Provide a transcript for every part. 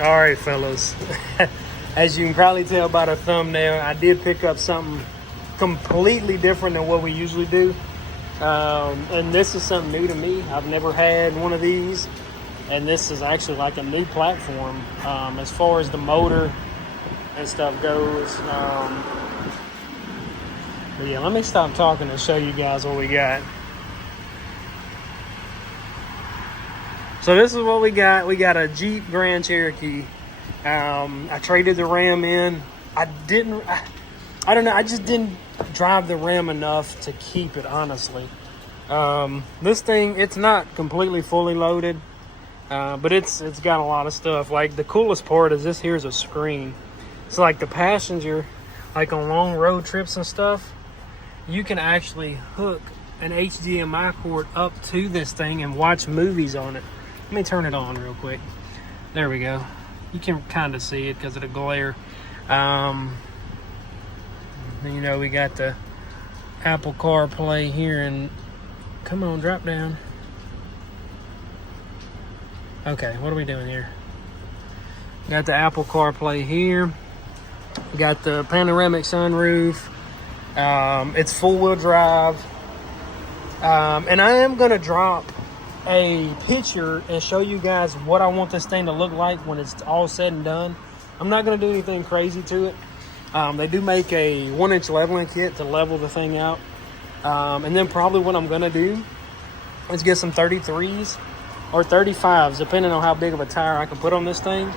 All right, fellas. As you can probably tell by the thumbnail, I did pick up something completely different than what we usually do. And this is something new to me. I've never had one of these. And this is actually like a new platform as far as the motor and stuff goes. But yeah, let me stop talking and show you guys what we got. So this is what we got. We got a Jeep Grand Cherokee. I traded the Ram in. I don't know. I just didn't drive the Ram enough to keep it, honestly. This thing, it's not completely fully loaded, but it's got a lot of stuff. Like, the coolest part is this here's a screen. So like the passenger, like on long road trips and stuff, you can actually hook an HDMI cord up to this thing and watch movies on it. Let me turn it on real quick. There we go. You can kind of see it because of the glare. You know, we got the Apple CarPlay here, and come on, drop down. Okay, what are we doing here? Got the Apple CarPlay here. Got the panoramic sunroof. It's four-wheel drive. And I am going to drop a picture and show you guys what I want this thing to look like when it's all said and done. I'm not going to do anything crazy to it. They do make a 1-inch leveling kit to level the thing out. And then probably what I'm going to do is get some 33s or 35s, depending on how big of a tire I can put on this thing.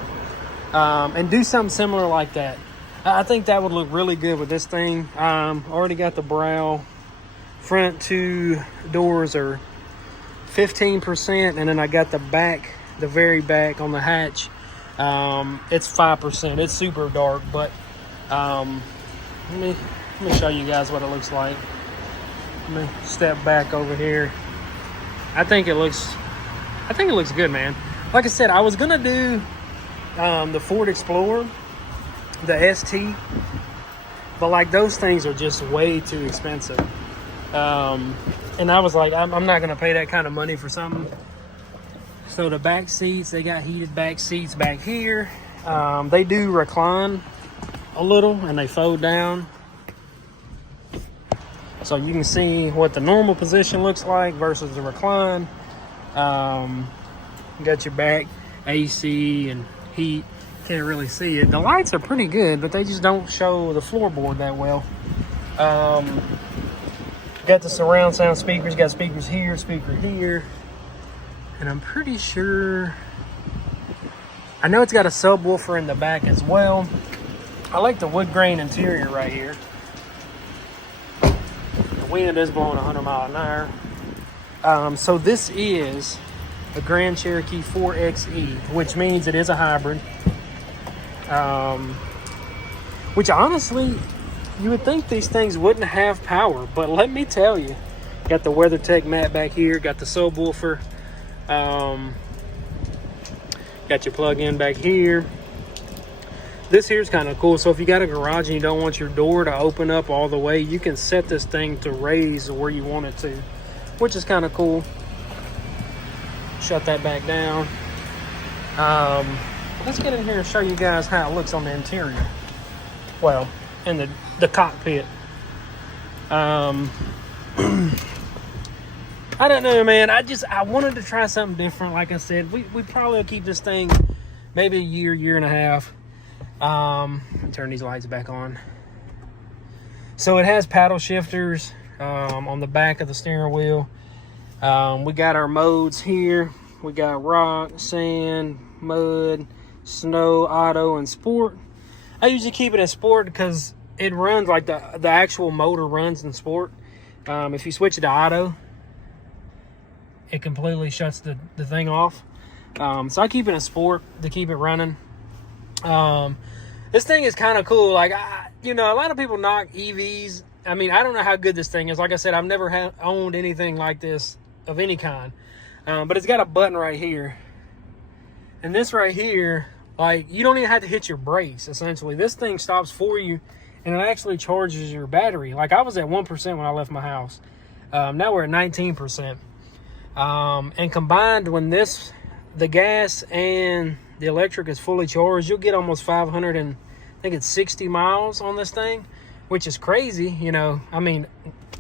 And do something similar like that. I think that would look really good with this thing. Already got the brow. Front two doors are 15%, and then I got the back, the very back on the hatch. It's 5%. It's super dark, but let me show you guys what it looks like. Let me step back over here. I think it looks good, man. Like I said, I was gonna do the Ford Explorer, the ST, but like those things are just way too expensive. And I was like, I'm not gonna pay that kind of money for something. So the back seats, they got heated back seats back here. They do recline a little and they fold down. So you can see what the normal position looks like versus the recline. You got your back AC and heat. Can't really see it. The lights are pretty good, but they just don't show the floorboard that well. Got the surround sound speakers. Got speakers here, speaker here. And I'm pretty sure, I know it's got a subwoofer in the back as well. I like the wood grain interior right here. The wind is blowing 100 miles an hour. So this is a Grand Cherokee 4xe, which means it is a hybrid. Which honestly, you would think these things wouldn't have power, but let me tell you, got the WeatherTech mat back here, got the subwoofer, got your plug-in back here. This here's kind of cool. So if you got a garage and you don't want your door to open up all the way, you can set this thing to raise where you want it to, which is kind of cool. Shut that back down. Let's get in here and show you guys how it looks on the interior. Well, in the cockpit. I don't know, man. I wanted to try something different. Like I said, we probably will keep this thing maybe a year and a half. Turn these lights back on. So it has paddle shifters on the back of the steering wheel. We got our modes here. We got rock, sand, mud, snow, auto, and sport. I usually keep it in sport because it runs like the actual motor runs in sport. If you switch it to auto, it completely shuts the thing off. So I keep it in sport to keep it running. This thing is kind of cool. Like, a lot of people knock EVs. I mean, I don't know how good this thing is. Like I said, I've never owned anything like this of any kind. But it's got a button right here. And this right here, like, you don't even have to hit your brakes, essentially. This thing stops for you, and it actually charges your battery. Like, I was at 1% when I left my house. Now we're at 19%. And combined when the gas and The electric is fully charged. You'll get almost 500 and I think it's 60 miles on this thing, which is crazy. You know, I mean,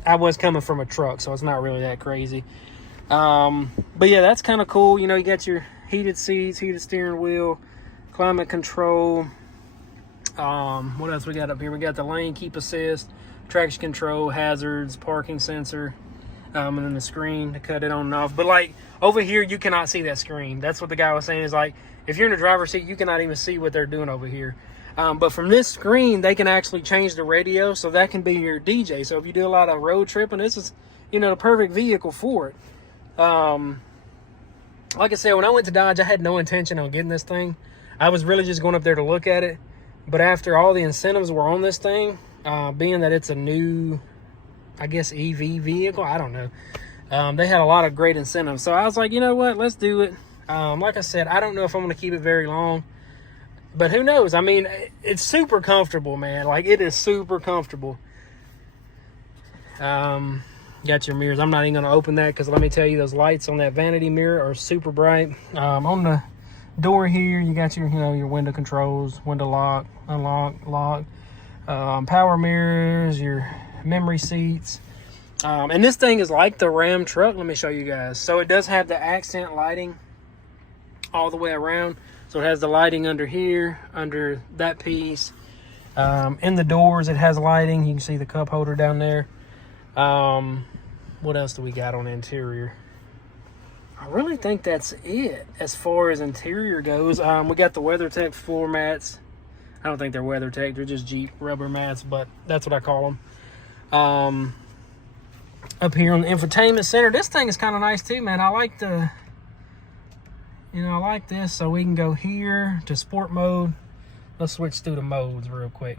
I was coming from a truck, so it's not really that crazy. But yeah, that's kind of cool. You know, you got your heated seats, heated steering wheel, climate control. What else we got up here? We got the lane keep assist, traction control, hazards, parking sensor, and then the screen to cut it on and off. But like over here, you cannot see that screen. That's what the guy was saying, is like, if you're in the driver's seat, you cannot even see what they're doing over here. But from this screen, they can actually change the radio, so that can be your DJ. So if you do a lot of road tripping, this is, you know, the perfect vehicle for it. Like I said, when I went to Dodge, I had no intention on getting this thing. I was really just going up there to look at it. But after all the incentives were on this thing, being that it's a new, I guess, EV vehicle, I don't know. They had a lot of great incentives. So I was like, you know what, let's do it. Like I said, I don't know if I'm going to keep it very long. But who knows? I mean, it's super comfortable, man. Like, it is super comfortable. Got your mirrors. I'm not even going to open that because let me tell you, those lights on that vanity mirror are super bright. On the door here, you got your, you know, your window controls, window lock, unlock, lock, power mirrors, your memory seats. And this thing is like the Ram truck. Let me show you guys. So it does have the accent lighting all the way around. So it has the lighting under here, under that piece. In the doors, it has lighting. You can see the cup holder down there. What else do we got on the interior? I really think that's it as far as interior goes. We got the WeatherTech floor mats. I don't think they're WeatherTech. They're just Jeep rubber mats, but that's what I call them. Up here on the infotainment center, this thing is kind of nice too, man. I like the, you know, I like this. So we can go here to sport mode. Let's switch through the modes real quick.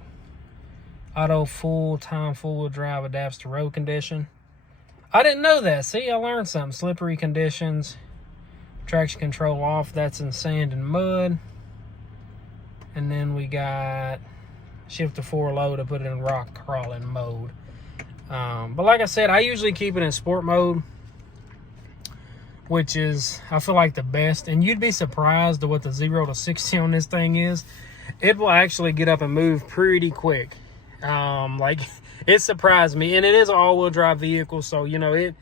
Auto full-time full-wheel drive adapts to road condition. I didn't know that. See, I learned something. Slippery conditions. Traction control off. That's in sand and mud. And then we got shift to 4 low to put it in rock crawling mode. But like I said, I usually keep it in sport mode, which is, I feel like, the best. And you'd be surprised at what the 0 to 60 on this thing is. It will actually get up and move pretty quick. Like, it surprised me. And it is an all-wheel drive vehicle, so, you know,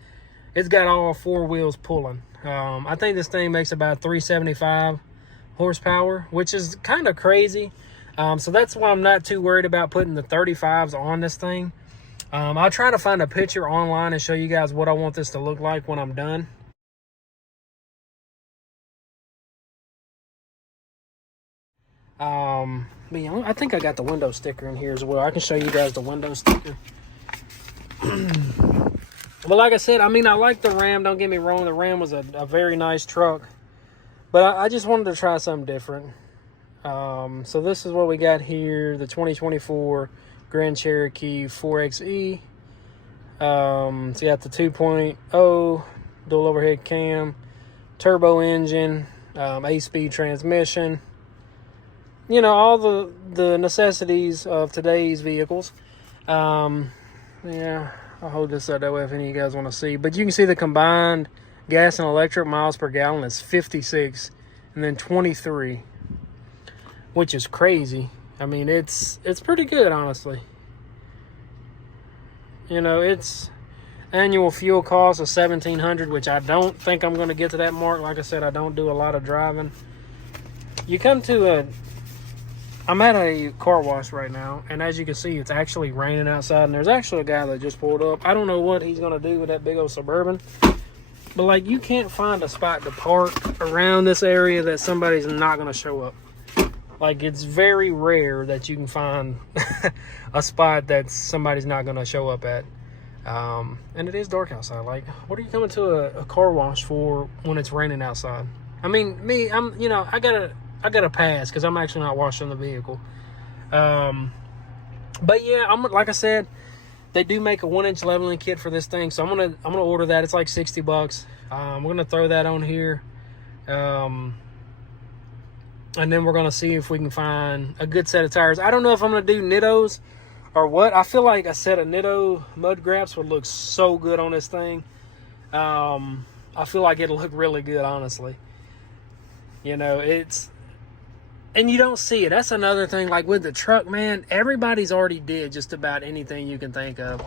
it's got all 4 wheels pulling. I think this thing makes about 375 horsepower, which is kind of crazy. So that's why I'm not too worried about putting the 35s on this thing. I'll try to find a picture online and show you guys what I want this to look like when I'm done. But yeah, I think I got the window sticker in here as well. I can show you guys the window sticker. But like I said, I mean, I like the Ram. Don't get me wrong. The Ram was a very nice truck. But I just wanted to try something different. So this is what we got here. The 2024 Grand Cherokee 4xe. So you got the 2.0 dual overhead cam, turbo engine, 8-speed transmission. You know, all the necessities of today's vehicles. Yeah, I'll hold this up that way if any of you guys want to see. But you can see the combined gas and electric miles per gallon is 56 and then 23, which is crazy. I mean, it's pretty good, honestly. You know, it's annual fuel cost of $1,700, which I don't think I'm going to get to that mark. Like I said, I don't do a lot of driving. You come to I'm at a car wash right now, and as you can see, it's actually raining outside, and there's actually a guy that just pulled up. I don't know what he's going to do with that big old Suburban, but, like, you can't find a spot to park around this area that somebody's not going to show up. Like, it's very rare that you can find a spot that somebody's not going to show up at. And it is dark outside. Like, what are you coming to a car wash for when it's raining outside? I mean, you know, I gotta pass because I'm actually not washing the vehicle. But yeah, like I said, they do make a 1-inch leveling kit for this thing, so I'm gonna order that. It's like $60. We're gonna throw that on here, and then we're gonna see if we can find a good set of tires. I don't know if I'm gonna do Nittos or what. I feel like a set of Nitto mud graps would look so good on this thing. I feel like it'll look really good, honestly. You know, And you don't see it. That's another thing. Like with the truck, man, everybody's already did just about anything you can think of.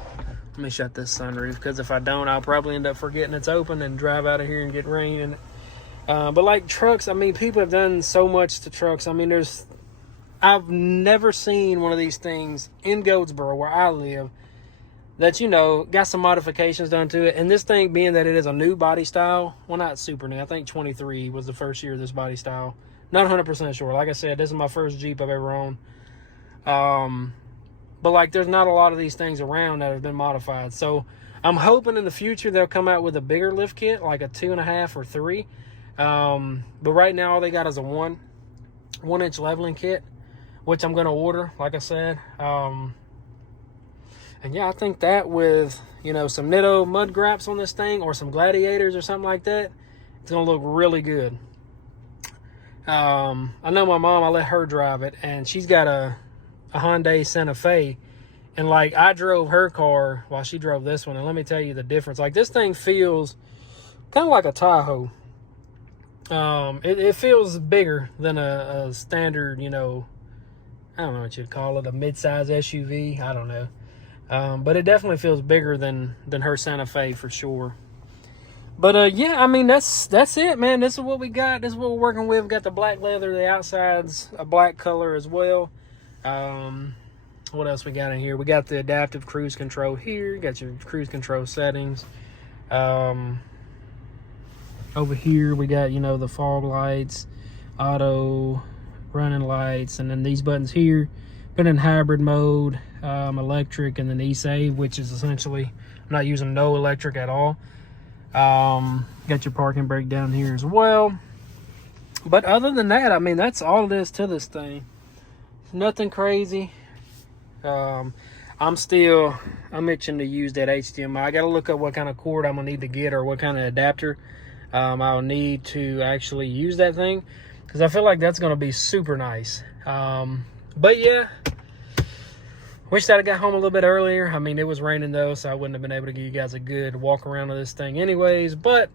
Let me shut this sunroof, because if I don't, I'll probably end up forgetting it's open and drive out of here and get rain in it. But like trucks, I mean, people have done so much to trucks. I mean, I've never seen one of these things in Goldsboro, where I live, that, you know, got some modifications done to it. And this thing, being that it is a new body style, well, not super new. I think 23 was the first year of this body style. Not 100% sure. Like I said, this is my first Jeep I've ever owned. But like, there's not a lot of these things around that have been modified. So I'm hoping in the future they'll come out with a bigger lift kit, like a 2.5 or 3. But right now all they got is a 1-inch leveling kit, which I'm going to order, like I said. And yeah, I think that with, you know, some Nitto mud graps on this thing, or some Gladiators or something like that, it's going to look really good. I know my mom, I let her drive it, and she's got a Hyundai Santa Fe, and like, I drove her car while she drove this one, and let me tell you the difference. Like, this thing feels kind of like a Tahoe. It feels bigger than a standard, you know, I don't know what you'd call it, a mid-size SUV. I don't know. But it definitely feels bigger than her Santa Fe for sure. But yeah, I mean, that's it, man. This is what we got. This is what we're working with. We got the black leather, the outside's a black color as well. What else we got in here? We got the adaptive cruise control here. You got your cruise control settings. Over here we got, you know, the fog lights, auto, running lights, and then these buttons here, put in hybrid mode, electric, and then e-save, which is essentially, I'm not using no electric at all. Got your parking brake down here as well. But other than that, I mean, that's all it is to this thing. Nothing crazy. I'm itching to use that HDMI. I got to look up what kind of cord I'm gonna need to get, or what kind of adapter I'll need to actually use that thing, because I feel like that's gonna be super nice. But yeah, wish that I got home a little bit earlier. I mean, it was raining though, so I wouldn't have been able to give you guys a good walk around of this thing anyways. But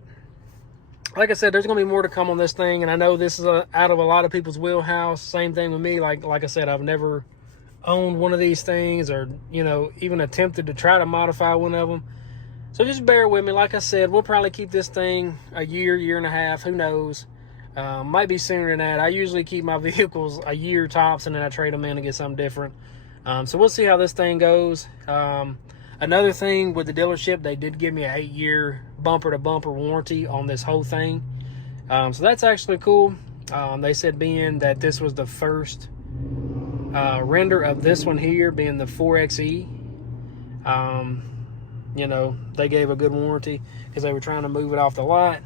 like I said, there's gonna be more to come on this thing, and I know this is out of a lot of people's wheelhouse. Same thing with me. Like I said, I've never owned one of these things, or, you know, even attempted to try to modify one of them. So just bear with me. Like I said, we'll probably keep this thing a year and a half. Who knows? Might be sooner than that. I usually keep my vehicles a year tops, and then I trade them in and get something different. So we'll see how this thing goes. Another thing with the dealership, they did give me an 8-year bumper-to-bumper warranty on this whole thing. So that's actually cool. They said, being that this was the first render of this one here, being the 4xe, you know, they gave a good warranty because they were trying to move it off the lot.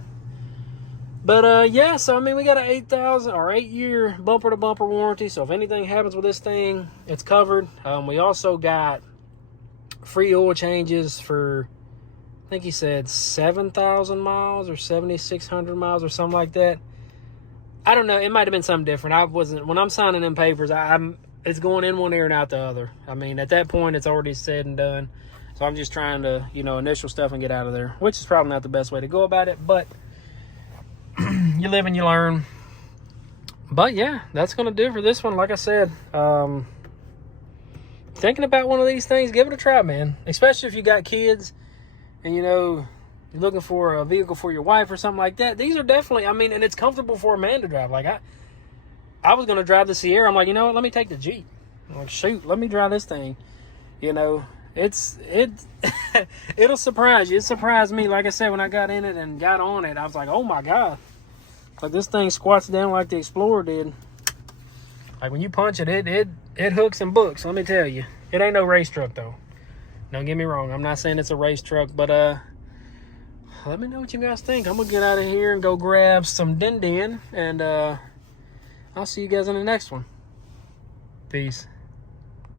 But yeah, so I mean, we got an 8-year bumper-to-bumper warranty. So if anything happens with this thing, it's covered. We also got free oil changes for, I think he said 7,000 miles or 7,600 miles or something like that. I don't know. It might have been something different. When I'm signing them papers, it's going in one ear and out the other. I mean, at that point, it's already said and done. So I'm just trying to, you know, initial stuff and get out of there, which is probably not the best way to go about it, but you live and you learn. But yeah, that's going to do it for this one. Like I said, thinking about one of these things, give it a try, man. Especially if you got kids and, you know, you're looking for a vehicle for your wife or something like that. These are definitely, I mean, and it's comfortable for a man to drive. Like, I was going to drive the Sierra. I'm like, you know what, let me take the Jeep. I'm like, shoot, let me drive this thing. You know, it'll surprise you. It surprised me. Like I said, when I got in it and got on it, I was like, oh my God. Like, this thing squats down like the Explorer did. Like, when you punch it, it hooks and books, let me tell you. It ain't no race truck, though. Don't get me wrong. I'm not saying it's a race truck, but let me know what you guys think. I'm going to get out of here and go grab some din-din, and I'll see you guys in the next one. Peace.